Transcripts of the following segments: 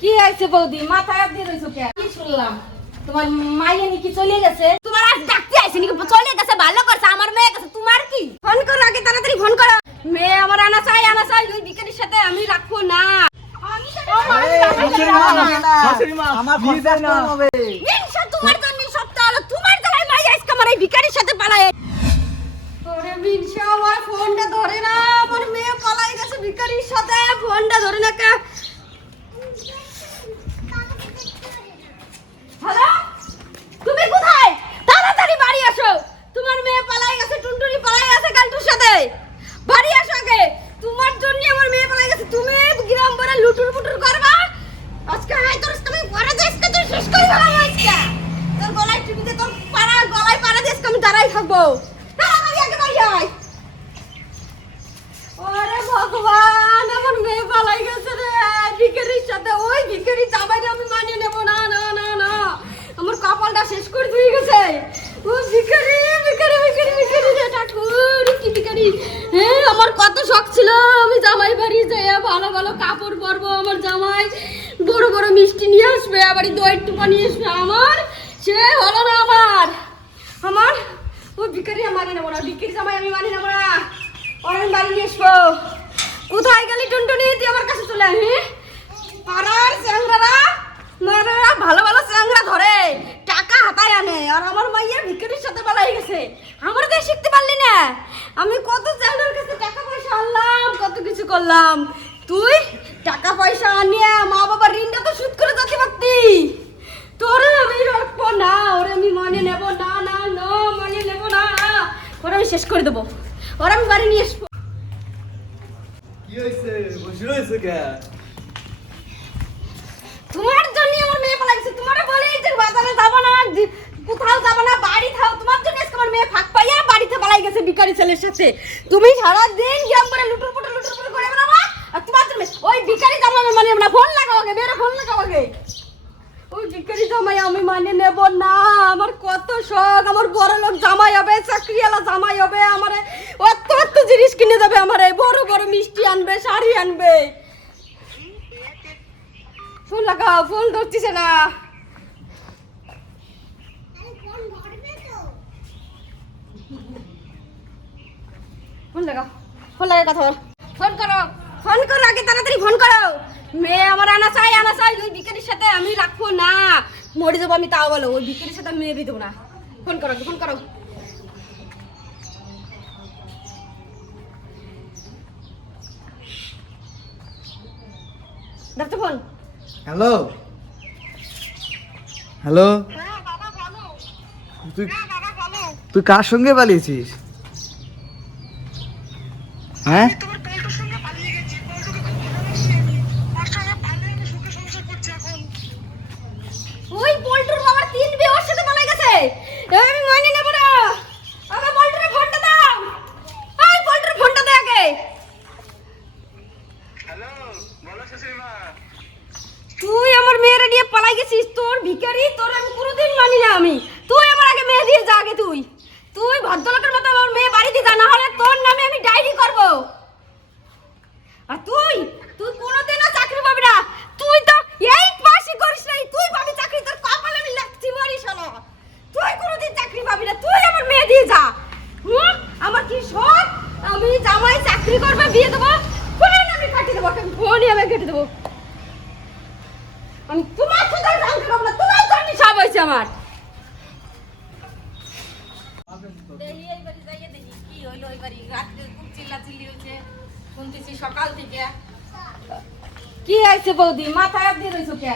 কি হয়েছে বৌদি? হাত দিয়ে রয়েছো কে কি শুনলাম? তোমার মাইয়ে নাকি চলে গেছে? তোমার আজ ডাকতে আইছে নাকি? চলে গেছে ভালো করছে আমার মেয়ে গেছে তোমার কি? ফোন করো আগে তাড়াতাড়ি ফোন করো। মেয়ে আমার আনা চাই আনা চাই ওই বিকারির সাথে আমি রাখব না। তোমার জন্য সপ্তাহ হলো। তোমার মাই আজকে আমার এই সাথে পালায়। আমার ফোনটা ধরে না। আমার মেয়ে পালাই গেছে ভিখারির সাথে। ফোনটা ধরে না কে হ্যালো তুমি কোথায় তাড়াতাড়ি বাড়ি আসো তোমার মেয়ে পালাই গেছে টুনটুনি পালাই গেছে কালটুর সাথে বাড়ি আসো আগে তোমার জন্য আমার মেয়ে পালাই গেছে তুমি গ্রাম ভরে লুটুর পুটুর করবা? আজকে আয় তোর তুমি পরে দেশকে তুই শেষ করে ফেলাই আজকে। তোর গলায় টিভিতে তোর পাড়া, গলায় পাড়া দেশকে আমি দাঁড়াই থাকব। ওই ভিখারি জামাইরে আমি মানিয়ে নেব। না না না না। আমার কপালটা শেষ করে দিয়ে গেছে। ও ভিখারি ভিখারি ভিখারি ভিখারি রে হ্যাঁ আমার কত শখ ছিল। আমি জামাই বাড়ি যাই ভালো ভালো কাপড় পরবো আমার জামাই বড় বড় মিষ্টি নিয়ে আসবে, আবার দই টুপা নিয়ে আসবে। আমার, সে হলো না আমার। আমার, ও আমি মানিয়ে নেব না ভিখারি জামাই আমি মানিয়ে নেব না অনেক বাড়ি নিয়ে আসব। কোথায় গেলি টুনটুনি? তুই আমার কাছে চলে আহি পাড়ার চ্যাংরারা মারারা ভালো ভালো চ্যাংরা ধরে, টাকা হাতায় আনে। আর আমার মাইয়া ভিখারির সাথে পালাই গেছে। আমার দিয়ে শিখতে পারলি না। আমি কত চ্যাংরার কাছে টাকা পয়সা আনলাম, কত কিছু করলাম। তুই টাকা পয়সা আনিয়ে মা বাবার ঋণটা তো শোধ করে যেতে পারতি তোরে আমি রাখব না ওরে আমি মানে নেব না না না মানে নেব না। ওরে আমি শেষ করে দেবো। ওরে আমি বাড়ি নিয়ে আসব। কি হয়েছে? বসে রয়েছে কে? তোমার জন্য আমার মেয়ে পালা গেছে তোমার বলে যে বাজারে যাব না কোথাও যাব না বাড়ি থাও তোমার জন্য আজকে আমার মেয়ে ফাঁক পাইয়া বাড়িতে পালাই গেছে বিকারি ছেলের সাথে। তুমি সারা দিন গ্রাম করে লুটুর পুটুর লুটুর পুটুর করে বেড়াবা আর তোমার জন্য ওই বিকারি জামাই মানে না ফোন লাগাও আগে বেরো ফোন লাগাও আগে ওই বিকারি জামাই আমি মানে নেব না, আমার কত শখ, আমার বড় লোক জামাই হবে, চাকরিওয়ালা জামাই হবে, আমার অত অত জিনিস কিনে দেবে আমার, বড় বড় মিষ্টি আনবে, শাড়ি আনবে। ফোন লাগাও, ফোন ধরতেছে না। ফোন লাগাও, ফোন লাগা কথা বল। ফোন করো। ফোন করো আগে, তাড়াতাড়ি ফোন করো। মেয়ে আমার আনা চাই আনা চাই ওই বিকারির সাথে আমি রাখব না। মরে যাব আমি তাও বলো, ওই বিকারির সাথে আমি মেয়ে দিতে না। ফোন করো ফোন করো। ফোন। হ্যালো? হ্যালো? তুই তুই কার সঙ্গে পালিয়েছিস? হ্যাঁ তোমার বল্টুর সঙ্গে পালিয়ে গেছি বল্টুকে খুব ভালোবাসি আমি ওর সঙ্গে পালিয়ে আমি সুখে সংসার করছি এখন ওই পল্টুর বাবার তিন বিয়ে ওর সাথে পালাই গেছে এবার আমি মানিয়ে নেব না আগে পল্টুরে ফোনটা দাও ওই পল্টুর ফোনটা দে আগে হ্যালো বলো সুশীমা তুই আমার মেয়েরে নিয়ে পালাই গেছিস তোর ভিখারি তোর আমি কোনোদিন মানি না আমি তুই আমার আগে মেয়ে দিয়ে যা আগে তুই তুই ভদ্রলোকের মতো আমার মেয়ে বাড়িতে যা না হলে তোর নামে আমি ডায়েরি করব আর তুই তুই কোনোদিনও চাকরি পাবি না তুই তো এই পাশই করিস নাই তুই পাবি চাকরি তোর কপালে আমি লাগছি মরিস হলো তুই কোনোদিন চাকরি পাবি না তুই আমার মেয়ে দিয়ে যা হুম আমার কি শখ আমি জামাই চাকরি করবে বিয়ে দেবো ফোন আমি কাটিয়ে দেবো ফোনই আমি কেটে দেবো আমি তোমার সাথে জানতে পারব না তোমার জন্য সব হয়েছে আমার। কি হয়েছে। বৌদি? মাথায় হাত দিয়ে রয়েছো কে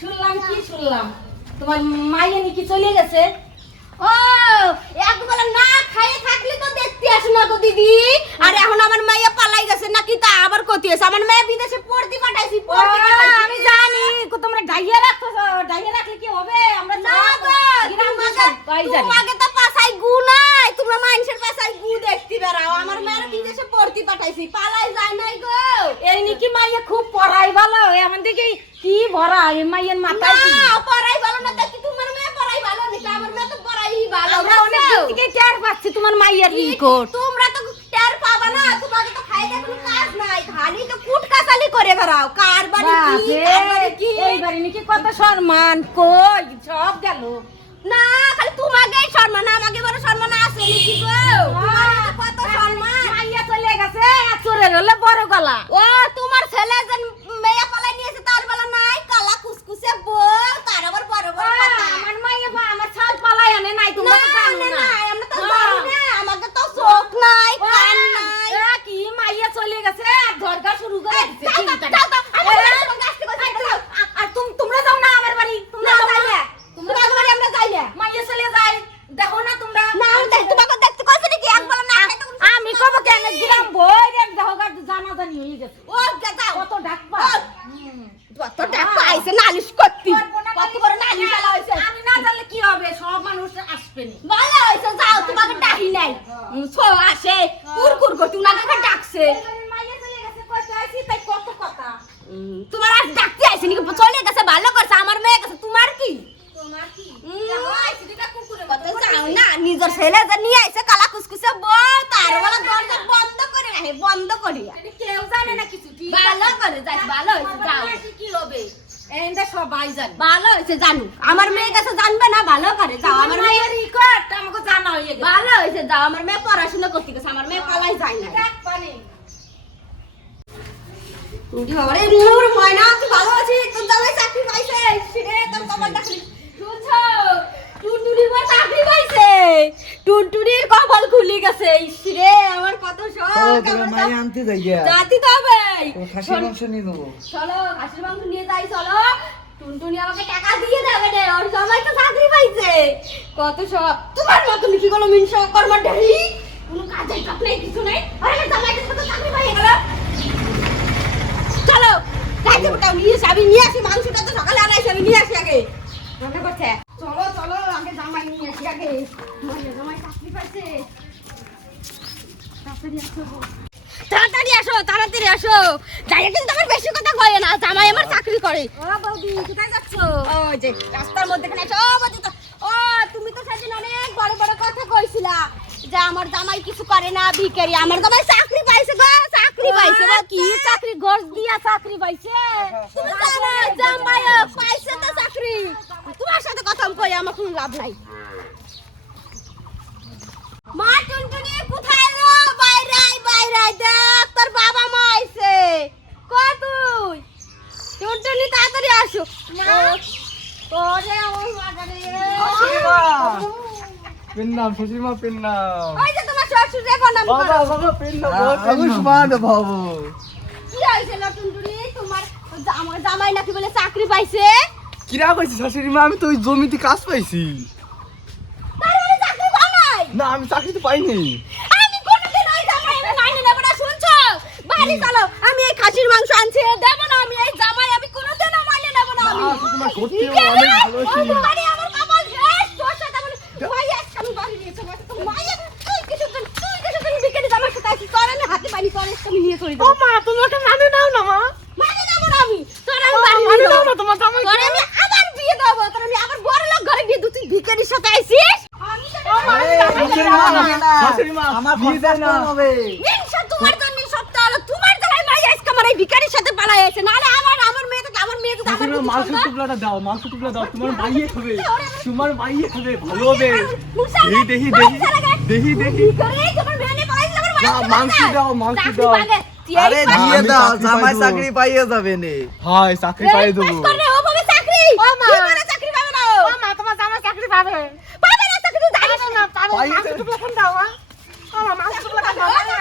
শুনলাম কি শুনলাম? তোমার মাইয়ে নাকি চলে গেছে? ও একবেলা না খাইয়ে থাকলে তো দেখতে আসো না গো দিদি। আর এখন আমার মাইয়া পালাই গেছে নাকি তা আবার কতি আছে আমার মেয়ে বিদেশে পড়তে পাঠাইছি পড়তে পাঠাইছি আমি জানি কো তোমরা ডাইয়া রাখছো ডাইয়া রাখলে কি হবে আমরা না গো তোমাকে তোমাকে তো পাছাই গু নাই তোমরা মানুষের পাছাই গু দেখতে বেড়াও আমার মেয়ের বিদেশে পড়তে পাঠাইছি পালাই যায় নাই গো এই নাকি মাইয়া খুব পড়াই ভালো। এমন দেখি কি ভরা এই মাইয়ের মাথায় কি? না পড়াই ভালো না দেখি তোমার মেয়ে পড়াই ভালো নাকি? আমার মেয়ে তো পড়াই ভালো আমরা অনেক? দিন থেকে টের পাচ্ছি তোমার মাইয়ের রিকোট তোমরা তো টের পাবা না তোমাকে তো খাইতে কোনো কাজ নাই। খালি তো কুট কাসালি করে বেড়াও। কার বাড়ি কি কার বাড়ি কি? ভিখারি নাকি কত সম্মান কই সব গেল। না খালি তোমাকেই সম্মান আমাকে বড় সম্মান আছে নাকি গো? তোমার কত সম্মান? মাইয়া চলে গেছে আর চোরের হলে বড় গলা। ও ったから。নিজের ছেলে যে নিয়ে আইছে কালা কুসকুসে বউ তার বেলা দরজা বন্ধ করে রাখে বন্ধ করিয়া কেউ জানে না কিছু ভালো করে যাই ভালো হইছে যাও। কি হবে? এন্ডা সবাই জানে। ভালো হইছে জানু আমার মেয়ে কাছে জানবে না ভালো করে যাও। আমার মেয়ে রিকর্ড আমাকে জানা হয়ে গেছে ভালো হইছে যাও। আমার মেয়ে পড়াশোনা করতে গেছে আমার মেয়ে পালাই যায় না। নূর ময়না তুই ভালো আছিস? তোর জামাই চাকরি পাইছে রে তোর শুনছো টুনটুনির বর চাকরি পাইছে। টুনটুনির কপাল খুলে গেছে ইসরে আমার কত শখ মাই আনতে যাই তো হবে। খাসির মাংস নিয়ে দেবো চলো খাসির মাংস নিয়ে যাই চলো। টুনটুনি আমাকে টাকা দিয়ে দেবে রে ওর তো চাকরি পাইছে। কত শখ। তোমার মতন কি কোনো মিনস কর্ম ডেরি কোনো কাজের কাপ নেই কিছু নেই। আরে তো চাকরি পাইয়ে গেল। চলো কাজে ওটা নিয়ে আসি আমি নিয়ে আসি মাংসটা তো সকালে আনাইছি আমি নিয়ে আসি আগে। মনে করছে চলো চলো আগে জামাই নিয়ে আসি আগে মানে জামাই চাকরি পাইছে তাড়াতাড়ি আসো তাড়াতাড়ি আসো। যাই কিন্তু আমার বেশি কথা কয় না জামাই আমার চাকরি করে। ও বৌদি কোথায় যাচ্ছ? ও যে রাস্তার মধ্যে ও বৌদি ও তুমি তো সেদিন অনেক বড় বড় কথা কইছিলা যে আমার জামাই কিছু করে না ভিখারি। আমার জামাই চাকরি পাইছে গো চাকরি পাইছে গো। কি চাকরি ঘর দিয়া চাকরি পাইছে? তুমি জানো জামাই পাইছে তো চাকরি। তোমার সাথে কথা কই আমার কোনো লাভ নাই। মা টুনটুনি কোথায় বাইরে আয়, বাইরে আয়, দেখ তোর বাবা মা আইছে। কই তুই? টুনটুনি তাড়াতাড়ি আসো। ওরে ও মাগারে পেন নাম শ্বশুর মা পেন নাম ওই যে তোমার শ্বশুর রে বনাম বাবা বাবা পেন নাম বাবু। কি হইছে টুনটুনি? তোমার আমার জামাই নাকি বলে চাকরি পাইছে? কিরা কইছি শাশুড়ি মা? আমি তো ওই জমিতে কাজ পাইছি তার মানে চাকরি পাও নাই না আমি চাকরি তো পাইনি। আমি কোনোদিন ওই জামাই আমি মাইনে নেব না শুনছো? বাড়ি চলো আমি এই খাসির মাংস আনছি দেব না আমি এই জামাই আমি কোনোদিনও মাইনে নেব না আমি। তোমার আছে? অনেক। ও বাড়ি আমার কপাল শেষ তোর সাথে মাইয়া আজকে আমি বাড়ি নিয়েছে তো মাইয়া তুই কিছু তুই কিছু দিন বিকেলে জামার সাথে আসি তোর আমি হাতে পানি আজকে আমি নিয়ে চলে যাব। মা তুমি ওকে মানে নাও না মা মাইনে নেব না আমি তোর আমি বাড়ি মানে নিয়ে নাও যাব না তোমার জামাই তোর আমি আবার বিয়ে দেবো তোর আমি আবার বড় লোক ঘরে বিয়ে দু তুই ভিখারির সাথে আইছিস আমি তোর শাশুড়ি মা আমার খরচা কম হবে। হিংসা তোমার জন্য সপ্তাহ হলো। তোমার জ্বালায় মাই আজকে আমার এই ভিখারির সাথে পালাই আছে। আমার আমার মেয়ে তো আমার মেয়ে তো আমার মাংস। টুকলাটা দাও মাংস টুকলা দাও তোমার মাইয়ে খাবে। তোমার মাইয়ে খাবে ভালো হবে। মুসা দাও, মাংস চাকরি দাও। আরে দিয়ে দাও চাকরি জামাই চাকরি পাইয়ে যাবে নে। হাই চাকরি পাই দেবো। ও চাকরি। ও মা। চাকরি পাবে না ও? মা তোমার জামাই চাকরি পাবে। পাবে না চাকরি জানিস পাবে টুকরা দাও মাংস টুকরা দাও না।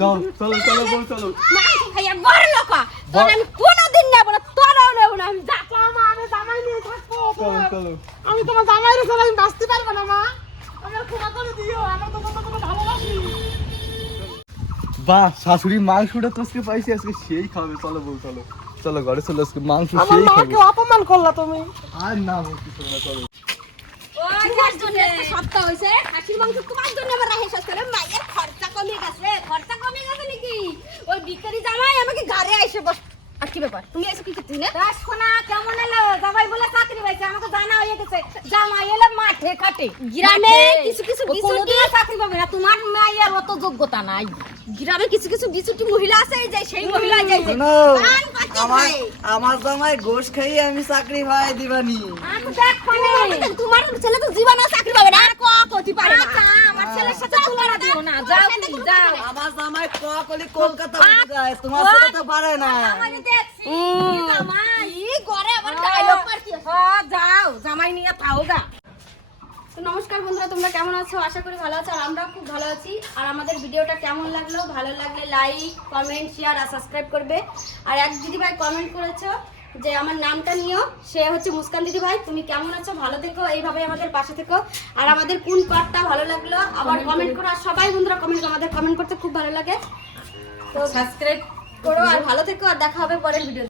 দাও চলো চলো বল চলো। মাংস খাইয়া বড় লোক। তোর আমি কোনোদিন নেব না তোরাও নেব না। আমি যা মা আমি জামাই নিয়ে থাকব চলো চলো। আমি তোমার বাঁচতে পারব না মা। আমার ক্ষমা করে দিও আমার তো তোমার তোমার ভালোবাসি। বাহ শাশুড়ি মাংসটা তো আজকে পাইছি আজকে সেই খাবে। চলো বল চলো। চলো ঘরে চলো আজকে মাংস সেই খাবে। অপমান করলা তুমি। আর না বলছি চলো চলো। তোমার সপ্তাহ হয়েছে খাসির মাংস তোমার জন্য আমার রাহে শেষ করে মায়ের খরচা কমে গেছে খরচা কমে গেছে নাকি? ওই বিকারি জামাই আমাকে ঘরে এসে বস আর কি ব্যাপার? তুমি এসে কি করতে না শোনা কেমন এলো? জামাই বলে চাকরি পাইছে আমাকে জানা হয়ে গেছে। জামাই এলে মাঠে খাটে গ্রামে কিছু কিছু ও চাকরি পাবে না। তোমার মায়ের অত যোগ্যতা নাই। গ্রামে কিছু কিছু মহিলা আছে যে সেই মহিলা যাই আমার আমার জামাই গোশ খাইয়ে আমি চাকরি ভাই দিবানি। তোমার ছেলে তো জীবনে চাকরি পাবে না ক কতি পারে না আচ্ছা, আমার ছেলের সাথে তুলনা দিও না যাও তুমি যাও আমার জামাই কলকাতা যায় তোমার তো পারে না। হ্যাঁ, যাও জামাই নিয়ে থাও গা। তো নমস্কার বন্ধুরা তোমরা কেমন আছো? আশা করি ভালো আছো আর আমরা খুব ভালো আছি। আর আমাদের ভিডিওটা কেমন লাগল? ভালো লাগলে লাইক কমেন্ট শেয়ার আর সাবস্ক্রাইব করবে। আর এক দিদি ভাই কমেন্ট করেছ যে আমার নামটা নিও। সে হচ্ছে মুস্কান দিদি ভাই। তুমি কেমন আছো? ভালো থেকো এইভাবে আমাদের পাশে থেকো। আর আমাদের কোন পার্টটা ভালো লাগল? আবার কমেন্ট করো। আর সবাই বন্ধুরা কমেন্ট আমাদের কমেন্ট করতে খুব ভালো লাগে। সাবস্ক্রাইব করো আর ভালো থেকো আর দেখা হবে পরের ভিডিও